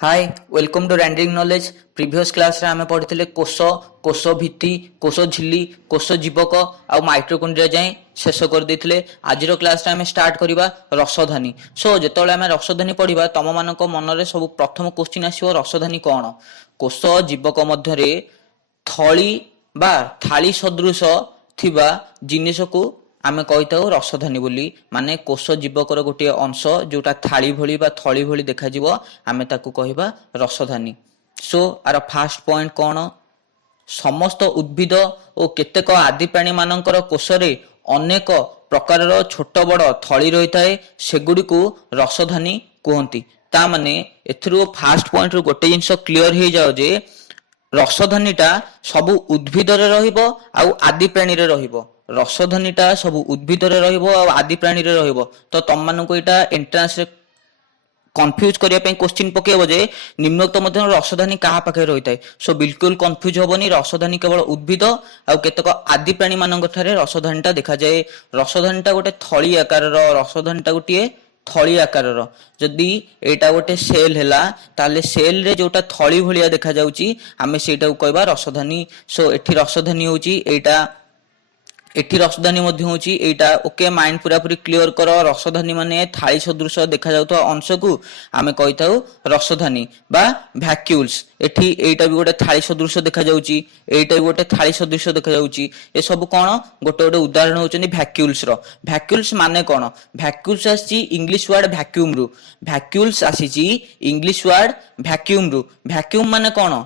Hi welcome to rendering knowledge. Previous class रे आमे पढ़िथिले कोष कोष भित्ति कोष झिल्ली कोष जीवक आ माइटोकॉन्ड्रिया जाए शेष कर देथिले। आजिर क्लास रे आमे स्टार्ट करिबा रसधानी। सो जेतोले आमे रसधानी पढ़िबा तम मानक मन रे सब प्रथम क्वेश्चन आसीबो रसधानी कोन। कोष जीवक मध्य रे थली बा थाली सदृश थिबा जिनिस को आमे कहिताउ रसधानी बोली। माने कोष जीवकर गोटे अंश जोटा थाली भली बा थली भली देखा जिवो आमे ताकू कहिबा रसधानी। सो आर फास्ट पॉइंट कोन, समस्त उद्भिद और केतेक आदि प्राणी मानकर कोषरे अनेक प्रकारर छोट बड़ थली रही थाए सेगुडी को रसधानी कहती। ता माने एथरो फास्ट पॉइंट रो गोटे जिंस क्लियर हो जाओ जे रसधानीटा सबु उद्भिदरे रहिबो आउ आदि प्राणीरे रहिबो। रसधानीटा सबु उद्भिदरे रहिबो आउ आदि प्राणीरे रहिबो। तो तम मानको एटा एंट्रांस रे कन्फ्यूज करिया पे क्वेश्चन पकेबो जे निम्नोक्त मध्य रसधानी कहा पाखे रही थाए। सो बिल्कुल कन्फ्यूज होबनी। रसधानी केवल उद्भिद आउ केतक आदि प्राणी मानक ठारे रसधानीटा देखा जाए। रसधानीटा गोटे थली आकारर, रसधानीटा गोटे थली आकारर। जदि एटा गोटे सेल हैला ताले सेल रे जोटा थली भलिया देखा जाउची आमे सेटा को कहबा रसधानी। सो एठी रसधानी होची एटा, एठी रसधानी मध्य होची एटा। ओके माइंड पूरा पूरी क्लियर करो। रसधानी माने थाली सदृश देखा जाउतो अंश को आमे कहिताउ रसधानी बा भैक्यूल्स। एठी एटा भी गोटे थाली सदृश देखा जाउची, एटा भी गोटे थाली सदृश देखा जाउची। ए सब कोन गोटे गोटे उदाहरण होचनी भैक्यूल्स रो। भैक्यूल्स माने कोन? भैक्यूल्स आसी इंग्लिश वर्ड वैक्यूम रु। भैक्यूल्स आसी इंग्लिश वर्ड वैक्यूम रु। वैक्यूम माने कोन?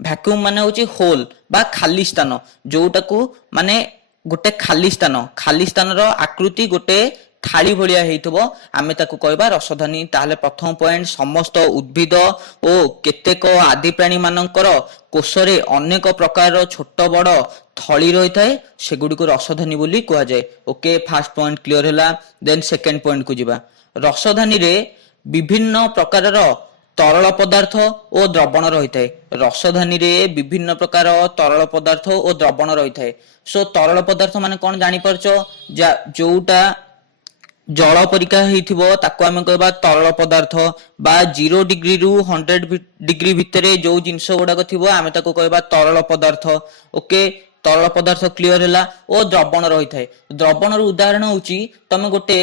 वैक्यूम माने होची होल बा खाली स्थान, जोटा को माने गोटे खाली स्थान, खाली स्थान रो आकृति गोटे थाली भलिया हेइथबो आमे ताकू कहबा रसधानी। ताहले प्रथम पॉइंट, समस्त उद्भिद ओ केतेक आदि प्राणी मानकर कोषरे अनेक प्रकार छोट बड़ थली रही थाए सेगुडी को रसधानी बोली कहा जाए। ओके फर्स्ट पॉइंट क्लियर हैला। देन सेकंड पॉइंट को जिबा। रसधानी रे विभिन्न प्रकारर तरल पदार्थ और द्रवण रही थाए। रसधानी रे विभिन्न प्रकार तरल पदार्थ और द्रवण रही थाए। सो तरल पदार्थ माने कोन जानि परचो? जोटा जल परिका हेइथिबो ताको आमे कहबा तरल पदार्थ, बा 0 डिग्री रु 100 डिग्री भितरे जो जिंस गुडाक थिबो आमे ताको कहबा तरल पदार्थ। ओके तरल पदार्थ क्लियर हैला। ओ द्रवण रही थाए। द्रवण रो उदाहरण होची तमे गोटे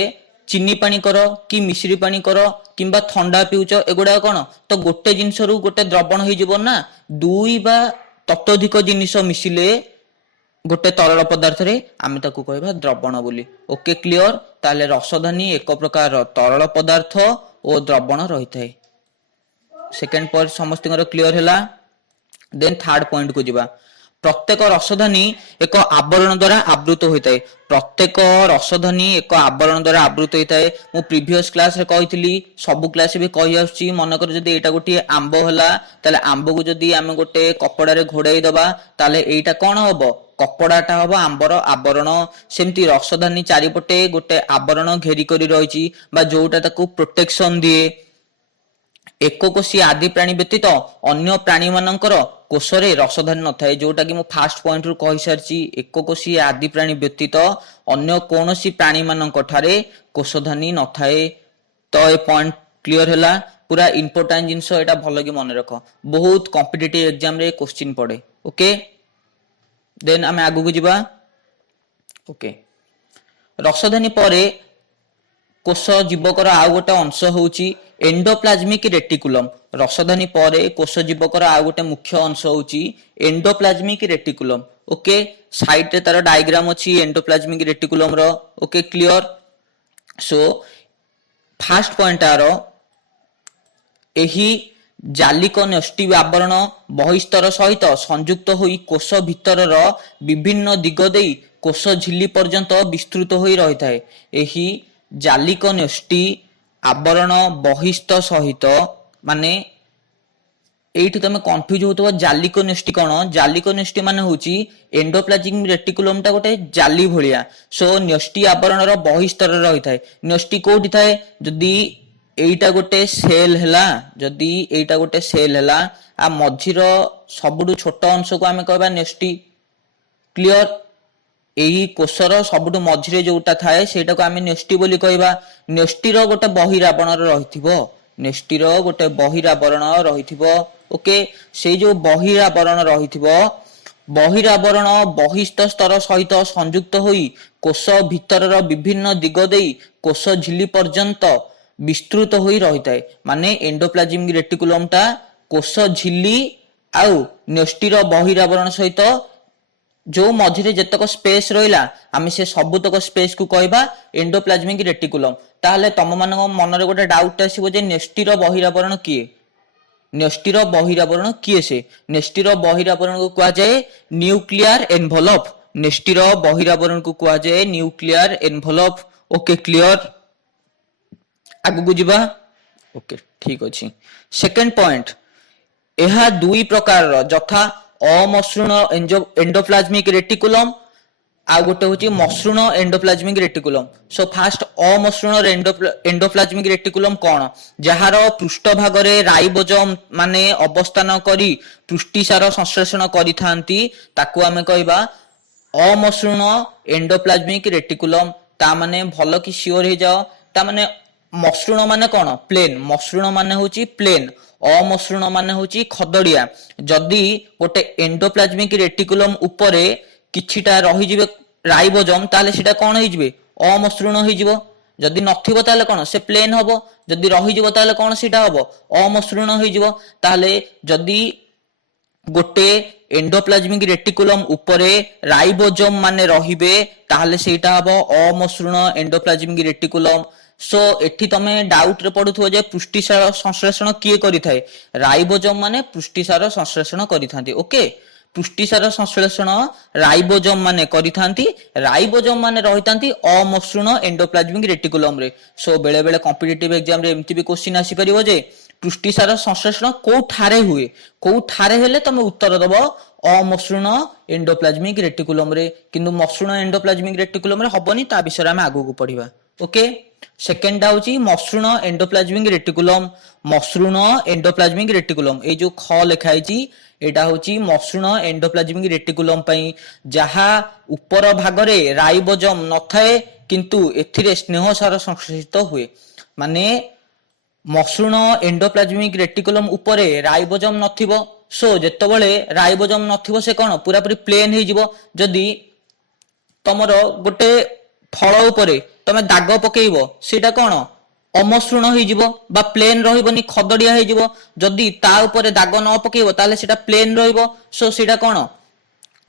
चीनी पानी कर कि मिश्री पानी कर किंबा ठंडा पिउच, एगुडा कोन तो गोटे जिंस रु गोटे द्रवण होई जिवो ना। दुई बा ततोधिक जिनिस मिशिले गोटे तरल पदार्थ रे आमे ताकू कहबा द्रवण बोली। Okay clear. ताले रसधानी एक प्रकार तरल पदार्थ और द्रवण रही थाए। सेकंड पॉइंट समस्तिकर क्लियर हैला। देन थर्ड पॉइंट को जिबा। प्रत्येक रसधानी एक आवरण द्वारा आवृत होता है। प्रत्येक रसधानी एक आवरण द्वारा आवृत होता है। मु प्रीवियस क्लास रे कहितली, सब क्लास भी कहि आछी। मन कर जदी एटा गोटे आंबो हला ताले आंबो को जदी आमे गोटे कपड़ा रे घोड़ाई दबा ताले एटा कोन हबो? कपड़ाटा हबो आंबर आवरण। सेमती रसधानी चारिपटे गोटे आवरण घेरी करी रहिची बा जोटा ताकू प्रोटेक्शन दिए। एकोकोशी आदि प्राणी व्यतीत अन्य प्राणी मानकर कोषरे रसधानी न थाए। जोटा कि मु फास्ट पॉइंट रु कहि सारची, एकोकोशी आदि प्राणी व्यतीत अन्य कोनोसी प्राणी मानक ठारे कोषधानी न थाए। तो ए पॉइंट क्लियर हैला। पूरा इंपोर्टेंट जिंस एटा भलो कि मन रख, बहुत कॉम्पिटिटिव एग्जाम रे क्वेश्चन पड़े। ओके देन आमे आगु को जिबा। ओके रसधानी परे कोष जीवकर आउ गोटे अंश होची एंडोप्लाज्मिक रेटिकुलम। रसधानी परे कोष जीवकर आउ गोटे मुख्य अंश होची एंडोप्लाज्मिक रेटिकुलम। ओके साइड रे तार डायग्राम अछि एंडोप्लाज्मिक रेटिकुलम रो। Okay clear. So first point आरो एही जालिक न्यष्टि आवरण बहिस्तर सहित संयुक्त होई कोष भितरर विभिन्न दिग देई कोष झिल्ली पर्यंत विस्तृत होई रही थाए। एही जालिक न्यष्टि आवरण बहिस्थ सहित माने एठी तमे कंफ्यूज होतबो जालिक न्यष्टि कोन? जालिक न्यष्टि माने होची एंडोप्लाज्मिक रेटिकुलम टा गोटे जाली भलिया। सो न्यष्टि आवरण रो बहिस्तर रही थाए। न्यष्टि कोठी थाए? जदी एइटा गोटे सेल हैला, जदी एइटा गोटे सेल हैला आ मझिर सबुडु छोट अंश को आमे कहबा न्यष्टि। क्लियर। एही कोषर सबुठु मझिरे जोटा थाए सेटा को आमे न्यष्टि बोली कहबा। न्यष्टिर गोटे बहिरावरण रहिथिबो ନେଷ୍ଟିର ଗୋଟେ ବହିରାବରଣ ରହିଥିବ। ଓକେ, ସେଇ ଯୋଉ ବହିରାବରଣ ରହିଥିବ, ବହିରାବରଣ ବହିସ୍ଥ ସ୍ତର ସହିତ ସଂଯୁକ୍ତ ହୋଇ କୋଷ ଭିତରର ବିଭିନ୍ନ ଦିଗ ଦେଇ କୋଷ ଝିଲ୍ଲି ପର୍ଯ୍ୟନ୍ତ ବିସ୍ତୃତ ହୋଇ ରହିଥାଏ। ମାନେ ଏଣ୍ଡୋପ୍ଲାଜମିକ ରେଟିକୁଲମ ଟା କୋଷ ଝିଲ୍ଲି ଆଉ ନେଷ୍ଟିର ବହିରାବରଣ ସହିତ जो मझिरे जेतक स्पेस रहिला आमे से सबुतक स्पेस को कहबा एंडोप्लाज्मिक रेटिकुलम। ताहले तम मानक मन रे गोटे डाउट आसीबो जे नेस्टिर बहिरावरण किए? नेस्टिर बहिरावरण किए? से नेस्टिर बहिरावरण को कहा जाए न्यूक्लियर एनवलप। नेस्टिर बहिरावरण को कहा जाए न्यूक्लियर एनवलप। Okay clear? आगु को जिबा। ओके ठीक अछि। सेकंड पॉइंट, एहा दुई प्रकार जथा अमसृण एंडोप्लाज्मिक रेटिकुलम आ गोटे होची मसृण एंडोप्लाज्मिक रेटिकुलम। सो फास्ट अमसृण एंडोप्लाज्मिक रेटिकुलम कोन? जहार पृष्ठभाग रे राइबोसोम माने अवस्थान करी पृष्टिसार संश्लेषण करिथांती ताकू आमे कहबा अमसृण एंडोप्लाज्मिक रेटिकुलम। ता माने भलो कि श्योर हे जाओ, ता माने मसृण माने कोन? प्लेन। मसृण माने होची प्लेन, अमसृण माने होची खदड़िया। जदि गोटे एंडोप्लाज्मिक रेटिकुलम उपरे किछिटा रही जिवे राइबोसोम ताले सेटा कोन हे जिवे? अमसृण हे जिवो। जदि नथिबो ताले कोन? से प्लेन हबो। जदि रही जिवो ताले कोन सेटा हबो? अमसृण हे जिवो। ताले जदि गोटे एंडोप्लाज्मिक रेटिकुलम उपरे राइबोसोम माने रहिबे ताले सेटा हबो अमसृण एंडोप्लाज्मिक रेटिकुलम। सो एठी तमे डाउट रे पडुथो जे पुष्टिसार संश्लेषण किए करिथाय? राइबोसोम माने पुष्टिसार संश्लेषण करिथांती। ओके, पुष्टिसार संश्लेषण राइबोसोम माने करिथांती। राइबोसोम माने रहिथांती अमसृण एंडोप्लाज्मिक रेटिकुलम रे। सो बेले बेले कॉम्पिटिटिव एग्जाम रे एमती भी क्वेश्चन आसी परिबो जे पुष्टिसार संश्लेषण को ठारे हुए, को ठारे हेले तमे उत्तर दबो अमसृण एंडोप्लाज्मिक रेटिकुलम रे। किंतु मसृण एंडोप्लाज्मिक रेटिकुलम रे हबनी, ता विषय आमे आगु को पढिबा। ओके, सेकेंड होची मसृण एंडोप्लाज्मिक रेटिकुलम। मसृण एंडोप्लाज्मिक रेटिकुलम ए जो ख लिखा हिची एटा होची मसृण एंडोप्लाज्मिक रेटिकुलम पई, जहा ऊपर भाग रे राइबोसोम न थाए किंतु एथिरे स्नेह सार संश्लेषित हुए। माने मसृण एंडोप्लाज्मिक रेटिकुलम उपरे राइबोसोम नथिबो। सो जेतबेले राइबोसोम नथिबो से कोन पूरा पूरी प्लेन हे जिवो। जदी तमरो गोटे फल उपरे तमे दाग पकेइबो सेटा कोन? अमसृण हे जिवो बा प्लेन रहिबोनी, खदड़िया हे जिवो। जदी ता उपरे दाग न पकेइबो ताले सेटा प्लेन रहिबो। सो सेटा कोन?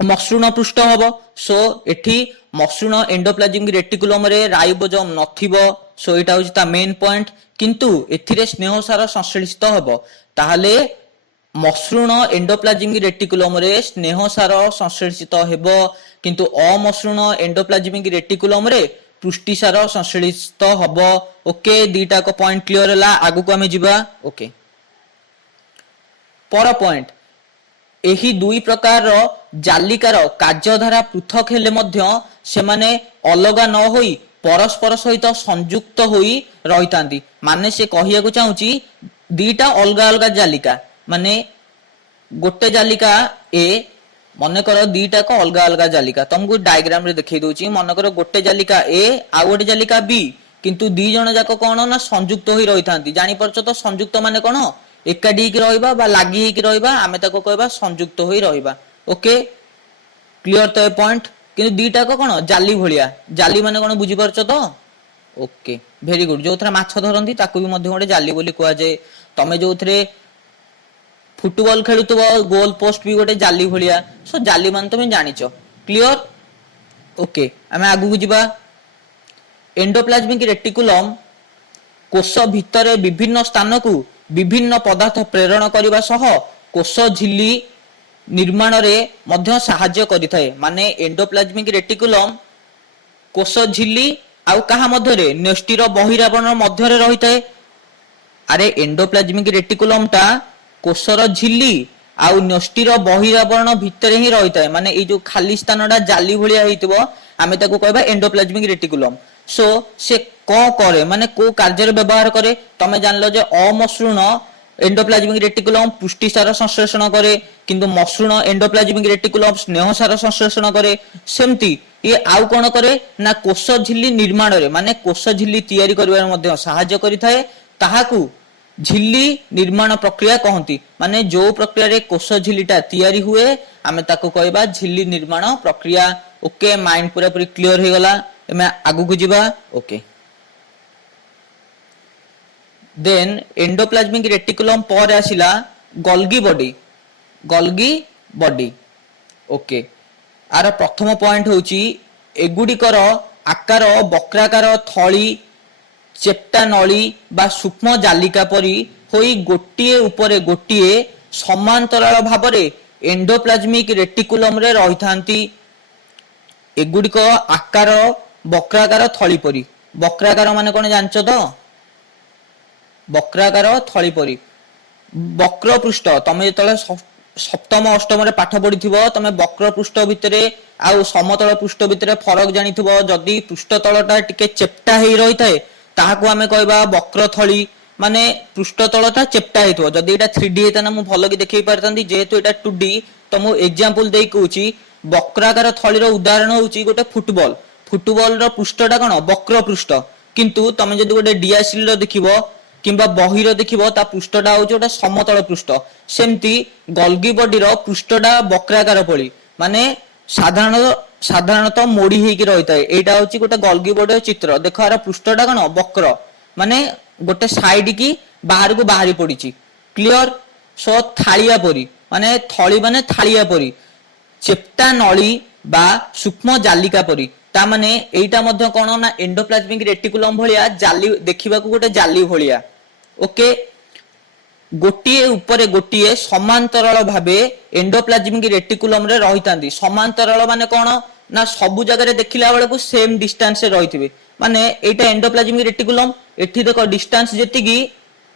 मसृण पृष्ठ हबो। सो एठी मसृण एंडोप्लाज्मिक रेटिकुलम रे राइबोसोम नथिबो। सो एटा होची ता मेन पॉइंट। किंतु एथिरे स्नेह सार संश्लेषित हबो। ताहाले मसृण एंडोप्लाज्मिक रेटिकुलम रे स्नेह सार संश्लेषित हेबो, किंतु अमसृण एंडोप्लाज्मिक रेटिकुलम रे पुष्टिसार संश्लेषित हबो। ओके, दीटा को पॉइंट क्लियर होला। आगु को हमें जिबा। ओके, पर पॉइंट, एही दुई प्रकार जालिकार कार्यधारा पृथक हेले मध्य सेमाने अलगा न होई परस्पर सहित संयुक्त होई रहितांती। माने से कहिया को चाहूची दीटा अलगा अलगा जालिका, माने गोटे जालिका ए मन कर दीटा को अलगा अलगा जालिका। तुमको डायग्राम रे देखै दोची। मन कर गोटे जालिका ए आ गोटे जालिका बी, किंतु दी जण जाक कोन ना संयुक्त होई रहितांती। जानि परछ तो संयुक्त माने कोन? एकाडी की रहिबा बा लागि की रहिबा, आमे ताको कहबा संयुक्त होई रहिबा। ओके क्लियर तो पॉइंट। किंतु दीटा को कोन? जाली भलिया। जाली माने कोन बुझी परछ तो? Okay very good. जो थरा माछ धरंती ताको भी मध्य गोटे जाली बोली कुआ जाय। तमे जो थरे फुटबॉल खेलुतबो गोल पोस्ट भी गोटे जाली भलिया। सो जाली मान तमे जानिचो। क्लियर? ओके आमे आगु को जिबा। एंडोप्लाज्मिक रेटिकुलम कोष भितर विभिन्न स्थान को विभिन्न पदार्थ प्रेरण करने सह कोष झिल्ली निर्माण रे मध्य सहाय्य करिथाय। माने एंडोप्लाज्मिक रेटिकुलम कोष झिल्ली आउ कहा मध्य रे? नेस्टिर बहिरावरण मध्य रे रहिथाय। अरे एंडोप्लाज्मिक रेटिकुलम टा कोषर झिल्ली आउ नेस्टिर बहिरावरण भितर ही रहिथाय। माने ए जो खाली स्थानटा जाली भलिया हेतिबो आमे ताको कहबा एंडोप्लाज्मिक रेटिकुलम। सो से को करे माने को कार्य व्यवहार करे? तमे जानलो जे अमसृण एंडोप्लाज्मिक रेटिकुलम पुष्टिसार संश्लेषण करे, किंतु मसृण एंडोप्लाज्मिक रेटिकुलम स्नेहसार संश्लेषण करे। सेमती ये आउ कोन करे ना कोष झिल्ली निर्माण रे, माने कोष झिल्ली तयारी करबार मध्ये सहाय्य करिथाय। ताहाकू झिल्ली निर्माण प्रक्रिया कहती माने जो प्रक्रिया रे कोष झिल्लीटा तैयारी हुए आमे ताको कहबा झिल्ली निर्माण प्रक्रिया। ओके माइंड पूरा पूरी क्लियर हो गला एमे आगु को जिबा। ओके देन एंडोप्लाज्मिक रेटिकुलम पर आसिला Golgi body. Golgi body okay आर प्रथम पॉइंट होची एगुडिकर आकार वक्राकार थली चेप्टा नली बा सूक्ष्म जालिका परी होई गोटिए उपरे गोटिए समांतराल भाबरे एंडोप्लाज्मिक रेटिकुलम रे रहिथांती। एगुडिक आकार वक्राकार थली परी। वक्राकार माने कोन जानचो तो? वक्राकार थली परी वक्र पृष्ठ तमे जतले सप्तम अष्टम रे पाठ पढिथिबो तमे वक्र पृष्ठ भितरे आउ समतल पृष्ठ भितरे फरक जानिथिबो। जदी पृष्ठ तलटा टिके चेप्टा हेई रही थाए ताहाको आमे कहबा वक्र थली माने पृष्ठ तलटा चेप्टा हेइथो। जदी एटा 3D हेता ना मु भलो कि देखै पारतांती जेहेतु एटा 2D तो मु एग्जांपल देई कहूची वक्राकार थली रो उदाहरण होउची गोटे फुटबॉल। फुटबॉल रो पृष्ठटा कोन वक्र पृष्ठ किंतु तमे जदी गोटे डियासिल रो देखिबो किंबा बहिर देखिबो ता पृष्ठटा होउची गोटे समतल पृष्ठ। सेमती गोल्गी बॉडी रो पृष्ठटा वक्राकार पळी माने साधारणतः मोड़ी हेकी रहिताय। एटा होची गोटे गोल्गी बॉडी चित्र देखो आर पृष्ठटा कोन वक्र माने गोटे साइड की बाहर को बाहरी पड़ीची। क्लियर सो थालिया परी माने थली माने थालिया परी चेप्टा नली बा सूक्ष्म जालिका परी ता माने एटा मध्ये कोन ना एंडोप्लाज्मिक रेटिकुलम भलिया जाली देखिबा को गोटे जाली भलिया। ओके गोटिए उपरे गोटिए समांतराल भाबे एंडोप्लाज्मिक रेटिकुलम रे रहितांती। समांतराल माने कोन ना सबु जगह रे देखिला बेले को सेम डिस्टेंस रे रहिथिबे माने एटा एंडोप्लाज्मिक रेटिकुलम एठी देखो डिस्टेंस जेतिकी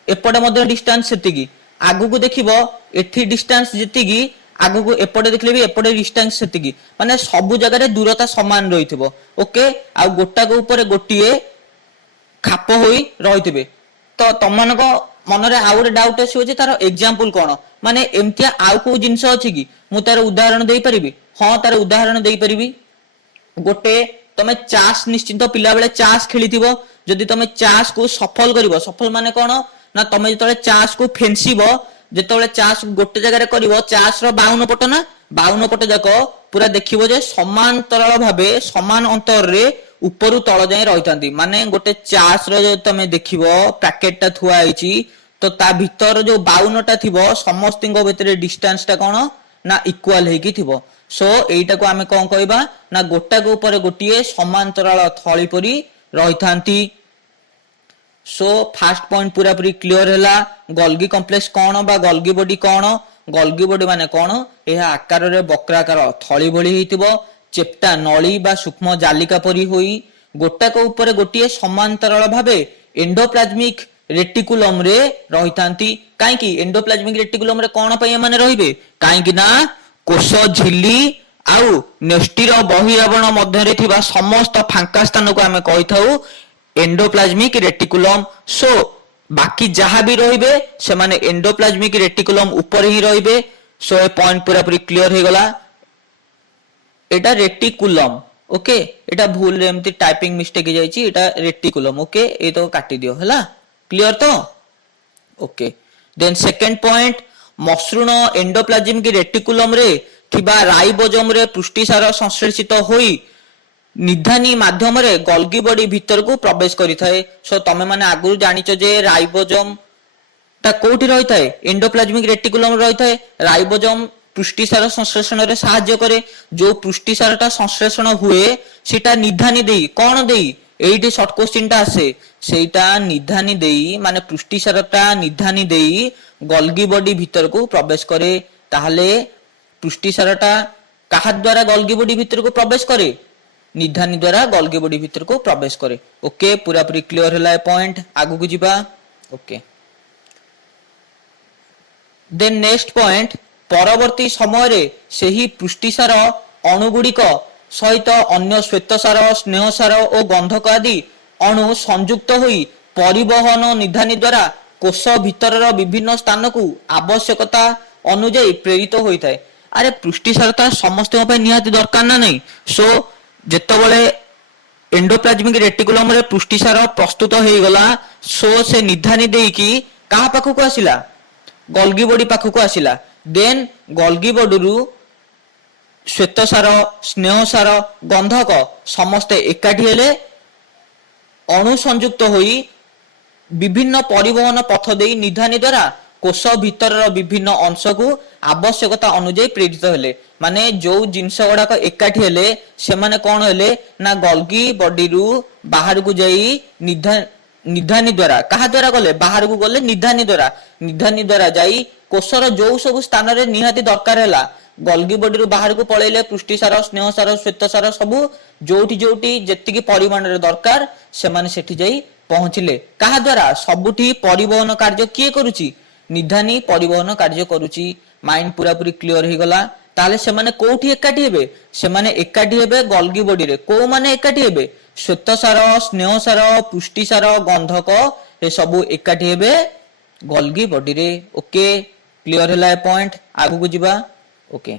एपटे मध्ये डिस्टेंस सेतिकी आगु को देखिबो एठी डिस्टेंस जेतिकी आगु को एपटे देखले भी एपटे डिस्टेंस सेतिकी माने सबु जगह रे दूरता समान रहिथिबो। ओके आ गोटा को ऊपर गोटिए खाप होई रहिथिबे। तो तमन को मन रे आउ रे डाउट आसी होची तार एग्जांपल कोन माने एमतिया आउ को जिंस अछि कि मु तार उदाहरण देई परिबी। हां तार उदाहरण देई परिबी। गोटे तमे चास निश्चित पिला बेले चास खेलिथिबो जदि तमे चास को सफल करिवो सफल माने कोन ना तमे जतले चास को फेंसिबो जेतले चास गोटे जगह रे करिवो चास रो 52 पट ना 52 पट जाको पूरा देखिबो जे समांतराल भाबे समान अंतर रे ऊपर तळ जाय रहितांती। माने गोटे चास रो जे तमे देखिबो पैकेट ता थुआ आइची तो ता भीतर जो 52 टा थिबो समस्तिंग भितरे डिस्टेंस टा कोन ना इक्वल हेकी थिबो। सो एटा को आमे कोन कहबा ना गोटा को ऊपर गोटिए समांतराल थली परी रहिथांती। सो फर्स्ट पॉइंट पूरा पूरी क्लियर हैला। गोल्गी कॉम्प्लेक्स कोन बा गोल्गी बॉडी कोन? गोल्गी बॉडी माने कोन एहा आकार रे वक्राकार थली भली हेतिबो चेप्टा नली बा सूक्ष्म जालिका परी होई गोटा को ऊपर गोटिए समांतराल भाबे एंडोप्लाज्मिक रेटिकुलम रे रहिथांती। काहे कि एंडोप्लाज्मिक रेटिकुलम रे कोन पय माने रहिबे काहे कि ना कोष झिल्ली आउ नेस्टिर बहिरावरण मध्य रे थिबा समस्त फांका स्थान को आमे कहिथाउ एंडोप्लाज्मिक रेटिकुलम। सो बाकी जहां भी रहिबे से माने एंडोप्लाज्मिक रेटिकुलम ऊपर ही रहिबे। सो ए पॉइंट पूरा पूरी क्लियर हे गला। एटा रेटिकुलम ओके एटा भूल रे एमती टाइपिंग मिस्टेक हे जाईची एटा रेटिकुलम। ओके ए तो काटी दियो हला क्लियर तो ओके। देन सेकंड पॉइंट मसृण एंडोप्लाज्मिक रेटिकुलम रे थिबा राइबोसोम रे पुष्टिसार संश्लेषित होई निधानी माध्यम रे गोल्गी बॉडी भीतर को प्रवेश करि थाए। सो तमे माने आगु जानिचो जे राइबोसोम ता कोठी रहि थाए एंडोप्लाज्मिक रेटिकुलम रहि थाए। राइबोसोम पुष्टिसार संश्लेषण रे सहाय्य करे। जो पुष्टिसारटा संश्लेषण हुए सेटा निधानी देई कोन देई एइटे शॉर्ट क्वेश्चन टा आसे सेटा निधानी देई माने पुष्टिसारटा निधानी देई गोल्गी बॉडी भीतर को प्रवेश करे। ताहले पुष्टिसारटा काहा द्वारा गोल्गी बॉडी भीतर को प्रवेश करे निधानी द्वारा गोल्गी बॉडी भीतर को प्रवेश करे। ओके पूरा पूरी क्लियर हैला पॉइंट आगु को जिबा। ओके देन नेक्स्ट पॉइंट परवर्ती समय रे सेही पुष्टिसार अणुगुड़िक सहित अन्य श्वेतसार स्नेहसार और गंधक आदि अणु संयुक्त होई परिवहन निधानी द्वारा कोष भीतर विभिन्न स्थान को आवश्यकता अनुଯାयी प्रेरित होता है। अरे पुष्टिसारता समस्त निहाती दरकार ना नहीं। सो जेतबले एंडोप्लाज्मिक रेटिकुलम रे पुष्टिसार प्रस्तुत हो गला सो से निधानी देकी कहा पाखक आसिला गल्गी बॉडी पाखक आसिला देन गल्गी बॉडी श्वेतसार स्नेहसार गंधक समस्ते एकाठी हेले अणु संयुक्त होई विभिन्न परिवहन पथ दे निधानी द्वारा कोष भीतर विभिन्न अंश को आवश्यकता अनुଯାयी प्रेरित हेले माने जो जिनस गुड़ाक एकाठी हेले से माने कौन हेले ना गल्गी बॉडी रु बाहर को जाई निधानी द्वारा कहा द्वारा गले बाहर को गले निधानी द्वारा जाई कोषर जो सब स्थान रे निहाती दरकार हैला गल्गी बॉडी रु बाहर को पळेले पुष्टिसार स्नेहसार श्वेतसार सबु जोठी जोठी जेतिकी परिमाण रे दरकार से माने सेठी जाई पहुंचले कहा द्वारा सबुठी परिवहन कार्य किए करूची निधानी परिवहन कार्य करूची माइंड पूरा पूरी क्लियर हो गला ताले से माने कोठी एकाठी हेबे से माने एकाठी हेबे गल्गी बॉडी रे को माने एकाठी हेबे श्वेतसार स्नेहसार पुष्टिसार गंधक ए सबु एकाठी हेबे गल्गी बॉडी रे ओके क्लियर हैला पॉइंट आगु को जिबा ओके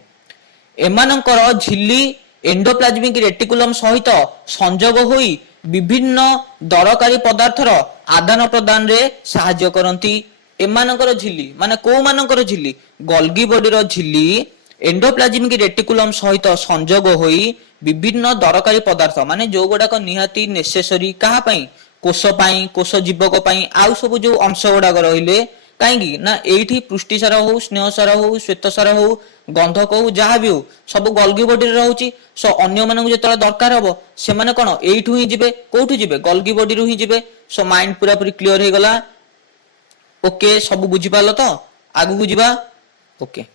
एमानकर झिल्ली एंडोप्लाज्मिक रेटिकुलम सहित संयोग होई विभिन्न दरकारी पदार्थर आदान प्रदान रे सहाय्य करंती एमानकर झिल्ली माने को मानकर झिल्ली गल्गी बॉडीर झिल्ली एंडोप्लाज्मिक रेटिकुलम सहित संयोग होई विभिन्न दरकारी पदार्थ माने जो गुडाक निहाती नेसेसरी कहा पई कोष जीवक पई आउ सब जो अंश गुडाक रहिले कहीं ना एठी पुष्टिसार हो स्नेहसार हो श्वेतसार हो गंधक हो जहाँ भी हो सब गल्गी बॉडी रे रहउची सो अन्य मानक जेतला दरकार हबो से माने कोन एठू ही जिबे कोठू जिबे गल्गी बॉडी रु ही जिबे सो माइंड पूरा पूरी क्लियर हो गला ओके सब बुझी पालो तो आगु को जिबा ओके